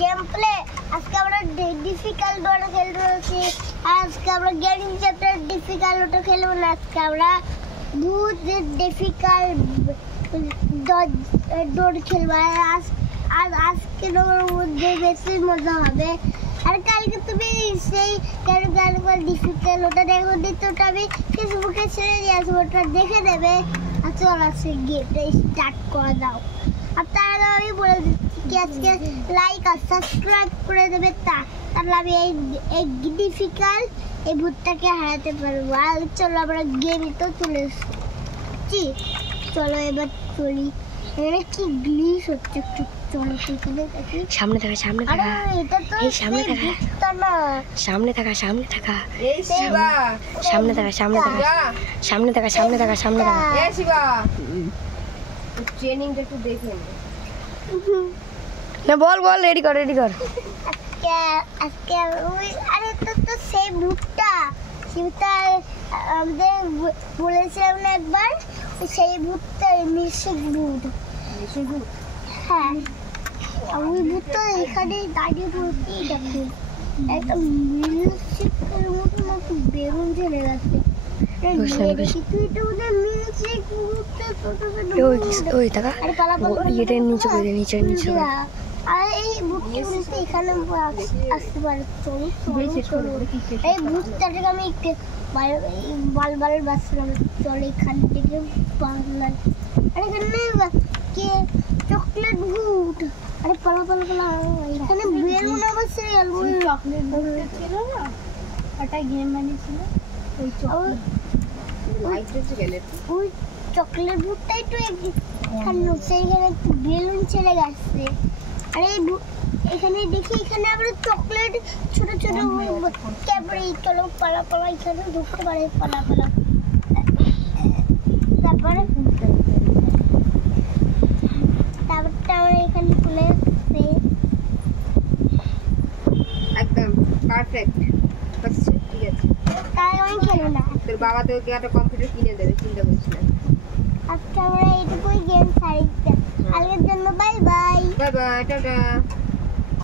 Game play. আজকে আমরা difficult ওটা খেলছি। আজকে আমরা গেমিং চ্যাপ্টার ডিফিকাল্ট ওটা খেলবো না। আজকে আমরা ভূত ডিফিকাল্ট ডোর খেলবো। আর আজকে মধ্যে বেশি মজা হবে। আর কালকে তুমি সেই ডিফিকাল্ট ওটা দেখো দিতে, ওটা আমি ফেসবুকে ছেড়ে দিয়ে আসবো, ওটা দেখে নেবে। আর চল আজকে গেমটা স্টার্ট করে দাও। আর তার আগে আমি বলে দিচ্ছি কি আজকে লাইক আর সাবস্ক্রাইব করে দেবে, তাহলে আমি এই ডিফিকাল্ট এই ভূতটাকে হারাতে পারবো। আর চলো আমরা গেমই তো চলে এসেছি, চলো এবার চলি। এখানে কি গ্লিচ হচ্ছে একটু চলো পিছনে দেখি। সামনে থাকা সামনে থাকা, এটা তো এই সামনে থাকা না, সামনে থাকা সামনে থাকা, এই শিবা সামনে থাকা সামনে থাকা সামনে থাকা সামনে থাকা সামনে থাকা। এই শিবা ট্রেনিংটা একটু দেখে নে। না বল বল, রেডি কর রেডি কর। আজকে ওই আরে তো সেই ভূতটা সেটা আমাদের বলেছিলাম না একবার, সেই ভূতটা মিউজিক ভূত। হ্যাঁ ওই ভূতটা এখানে দাঁড়িয়ে পড়তেই দেখো একটা মিউজিকের মতো বেরুন চলে গেছে। ওই টাকা এটা নিচে করে নিচে নিচে। আর এই ভূতটা এখানে আসতে পারে। এই ভূতটাকে আমি বাল বাসলাম, চল এখান থেকে পালাম। আর এখানে কে চকলেট ভূত। আরে পালা পালা পালা, এখানে বেলুন অবশ্যই চকলেট ভূতটা ছিল না, ওটা গেম বানিয়েছিল। ওই চকলেট ভূতটাই তো এখানে সেইখানে একটু বেলুন ছেড়ে গেছে। আর এখানে দেখি এখানে আবার চকলেট ছোট ছোট ক্যাডবেরি। চলো পালা পালা, এখানে ঢুকতে পারে পালা পালা। তারপরে আমরা এখানে চলে আসছে একদম পারফেক্ট হচ্ছে। ঠিক আছে, তাই আমি খেলবো না। তোর বাবা তোকে একটা কম্পিউটার কিনে দেবে, চিন্তা করিস না। আজকে আমরা এইটুকুই গেম ছাড়ি। আজকের জন্য bye bye. Bye bye, tata.